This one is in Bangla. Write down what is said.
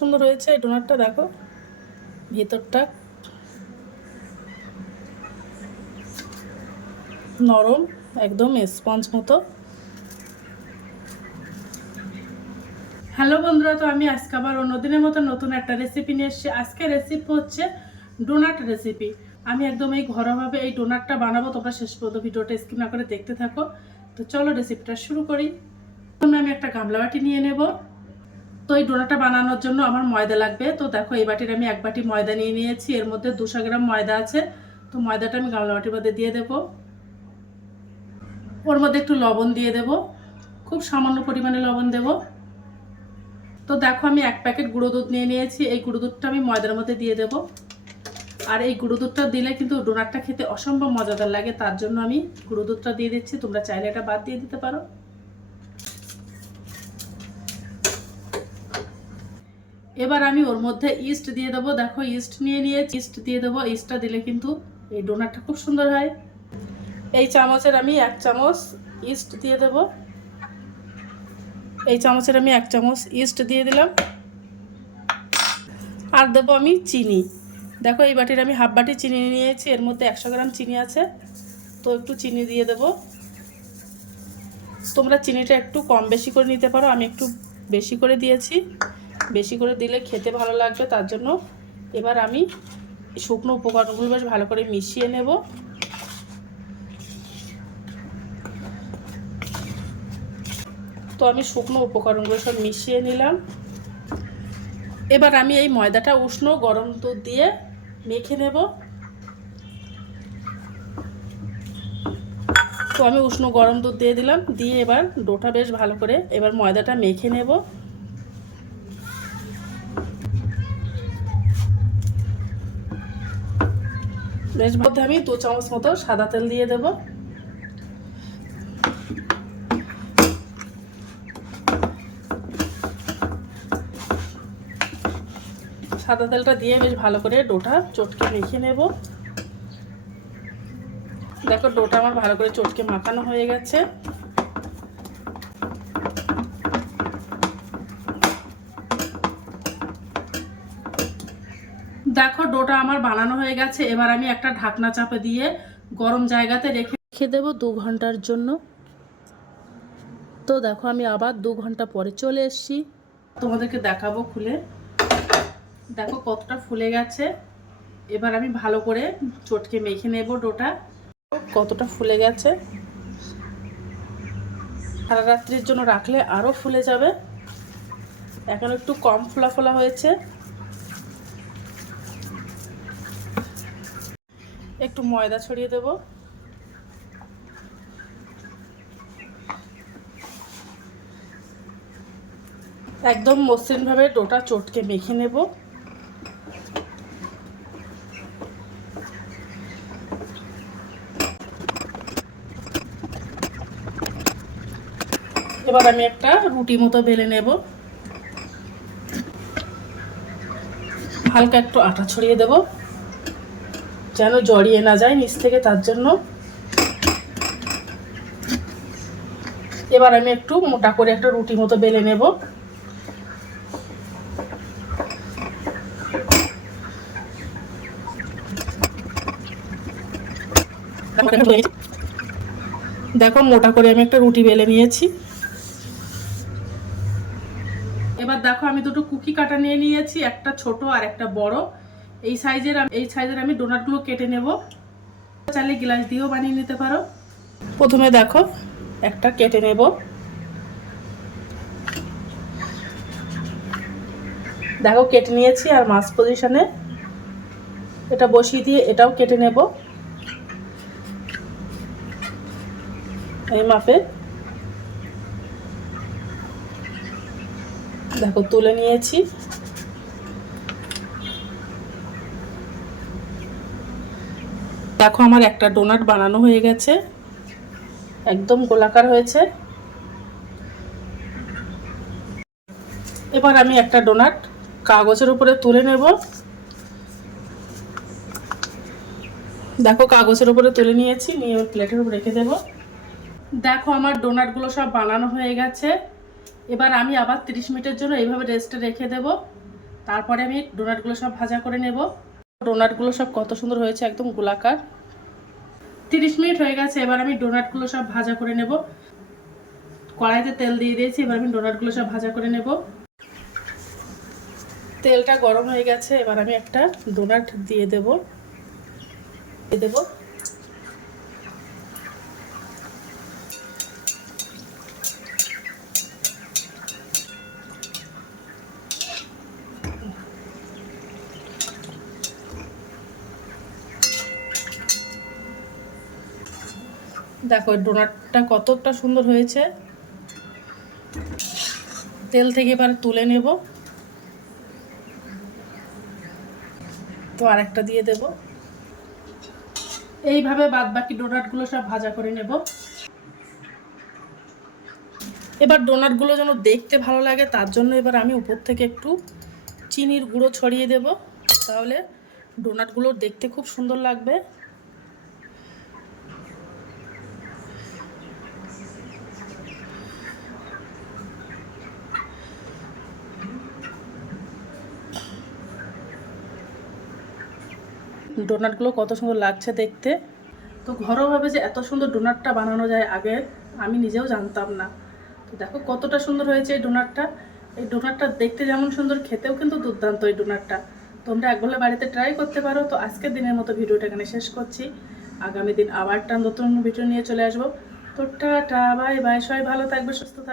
সুন্দর হয়েছে, এই ডোনাটটা দেখো। ভেতরটা নরম, একদম স্পঞ্জ মতো। হ্যালো বন্ধুরা, তো আমি আজকে আবার অন্যদিনের মতো নতুন একটা রেসিপি নিয়ে এসেছি। আজকে রেসিপি হচ্ছে ডোনাট রেসিপি আমি একদম এই ঘরোয়াভাবে এই ডোনাটটা বানাবো, তোমরা শেষ পর্যন্ত ভিডিওটা স্কিপ না করে দেখতে থাকো। তো চলো রেসিপিটা শুরু করি। আমি একটা গামলা বাটি নিয়ে নেব। তো এই ডোনাটা বানানোর জন্য আমার ময়দা লাগবে। তো দেখো, এই বাটির আমি এক বাটি ময়দা নিয়ে নিয়েছি। এর মধ্যে দুশো গ্রাম ময়দা আছে। তো ময়দাটা আমি গামলা বাটির মধ্যে দিয়ে দেব। ওর মধ্যে একটু লবণ দিয়ে দেব। খুব সামান্য পরিমাণে লবণ দেব। তো দেখো, আমি এক প্যাকেট গুঁড়ো দুধ নিয়ে নিয়েছি। এই গুঁড়ো দুধটা আমি ময়দার মধ্যে দিয়ে দেব। আর এই গুঁড়ো দুধটা দিলে কিন্তু ডোনাটটা খেতে অসম্ভব মজাদার লাগে। তার জন্য আমি গুঁড়ো দুধটা দিয়ে দিচ্ছি। তোমরা চাইলে এটা বাদ দিয়ে দিতে পারো। এবার আমি ওর মধ্যে ইস্ট দিয়ে দেবো। দেখো ইস্ট নিয়ে নিয়ে ইস্ট দিয়ে দেবো। ইস্টটা দিলে কিন্তু এই ডোনাটটা খুব সুন্দর হয়। এই চামচের আমি এক চামচ ইস্ট দিয়ে দেব। এই চামচের আমি এক চামচ ইস্ট দিয়ে দিলাম। আর দেবো আমি চিনি। দেখো, এই বাটির আমি হাফ বাটি চিনি নিয়েছি। এর মধ্যে একশো গ্রাম চিনি আছে। তো একটু চিনি দিয়ে দেব। তোমরা চিনিটা একটু কম বেশি করে নিতে পারো। আমি একটু বেশি করে দিয়েছি। বেশি করে দিলে খেতে ভালো লাগবে, তার জন্য এবার আমি শুকনো উপকরণগুলো বেশ ভালো করে মিশিয়ে নেব। তো আমি শুকনো উপকরণগুলো সব মিশিয়ে নিলাম। এবার আমি এই ময়দাটা উষ্ণ গরম দুধ দিয়ে মেখে নেব। তো আমি উষ্ণ গরম দুধ দিয়ে দিলাম, দিয়ে এবার ডোটা বেশ ভালো করে এবার ময়দাটা মেখে নেব। বেশ মধ্যে আমি দু চামচ মতো সাদা তেল দিয়ে দেব। সাদা তেলটা দিয়ে বেশ ভালো করে ডোটা চটকে মেখে নেব। দেখো ডোটা আমার ভালো করে চটকে মাখানো হয়ে গেছে। দেখো, ডোটা আমার বানানো হয়ে গেছে। এবার আমি একটা ঢাকনা চাপে দিয়ে গরম জায়গাতে রেখে রেখে দেবো দু ঘণ্টার জন্য। তো দেখো, আমি আবার দু ঘণ্টা পরে চলে এসছি। তোমাদেরকে দেখাবো খুলে। দেখো কতটা ফুলে গেছে। এবার আমি ভালো করে চটকে মেখে নেব ডোটা। কতটা ফুলে গেছে। সারা রাত্রির জন্য রাখলে আরও ফুলে যাবে। এখন একটু কম ফোলা ফোলা হয়েছে। একটু ময়দা ছড়িয়ে দেব। একদম মসৃণভাবে ডোটা চটকে মেখে নেব। এবার আমি একটা রুটি মতো বেলে নেব। হালকা একটু আটা ছড়িয়ে দেবো। যেন জড়িয়ে না যায় নিচ থেকে, তার জন্য। এবার আমি একটু মোটা করে একটা রুটি মতো বেলে নেব। দেখো, মোটা করে আমি একটা রুটি বেলে নিয়েছি। এবার দেখো, আমি দুটো কুকি কাটা নিয়ে নিয়েছি, একটা ছোট আর একটা বড়। এই সাইজের এই সাইজের আমি ডোনাটগুলো কেটে নেব। চাইলে গ্লাস দিয়েও বানিয়ে নিতে পারো। প্রথমে দেখো, একটা কেটে নেব। দেখো, কেটে নিয়েছি আর মাছ পজিশনে এটা বসিয়ে দিয়ে এটাও কেটে নেব। এই মাপে। দেখো, তুলে নিয়েছি। দেখো আমার একটা ডোনাট বানানো হয়ে গেছে। একদম গোলাকার হয়েছে। এবার আমি একটা ডোনাট কাগজের উপরে তুলে নেব। দেখো কাগজের উপরে তুলে নিয়েছি, নিয়ে প্লেটের উপর রেখে দেব। দেখো আমার ডোনাটগুলো সব বানানো হয়ে গেছে। এবার আমি আবার 30 মিনিটের জন্য এইভাবে রেস্টে রেখে দেব। তারপরে আমি ডোনাটগুলো সব ভাজা করে নেব। ডোনাটগুলো সব কত সুন্দর হয়েছে, একদম গোলাকার। তিরিশ মিনিট হয়ে গেছে, এবার আমি ডোনাটগুলো সব ভাজা করে নেব। কড়াইতে তেল দিয়ে দিয়েছি, এবার আমি ডোনাটগুলো সব ভাজা করে নেব। তেলটা গরম হয়ে গেছে, এবার আমি একটা ডোনাট দিয়ে দেব। দিয়ে দেব। দেখো ডোনাটটা কতটা সুন্দর হয়েছে। তেল থেকে এবার তুলে নেব। তো আরেকটা দিয়ে দেব। এইভাবে বাদ বাকি ডোনাটগুলো সব ভাজা করে নেব। এবার ডোনাটগুলো যেন দেখতে ভালো লাগে, তার জন্য এবার আমি উপর থেকে একটু চিনির গুঁড়ো ছড়িয়ে দেব। তাহলে ডোনাটগুলো দেখতে খুব সুন্দর লাগবে। ডোনাটগুলো কত সুন্দর লাগছে দেখতে। তো ঘরোয়াভাবে যে এত সুন্দর ডোনাটটা বানানো যায় আগে, আমি নিজেও জানতাম না। তো দেখো কতটা সুন্দর হয়েছে এই ডোনাটটা এই ডোনাটটা দেখতে যেমন সুন্দর, খেতেও কিন্তু দুর্দান্ত এই ডোনাটটা তোমরা একবেলা বাড়িতে ট্রাই করতে পারো। তো আজকের দিনের মতো ভিডিওটা এখানে শেষ করছি। আগামী দিন আবার একটা নতুন ভিডিও নিয়ে চলে আসব। তো টাটা বাই বাই সবাই ভালো থাকবে, সুস্থ থাকবে।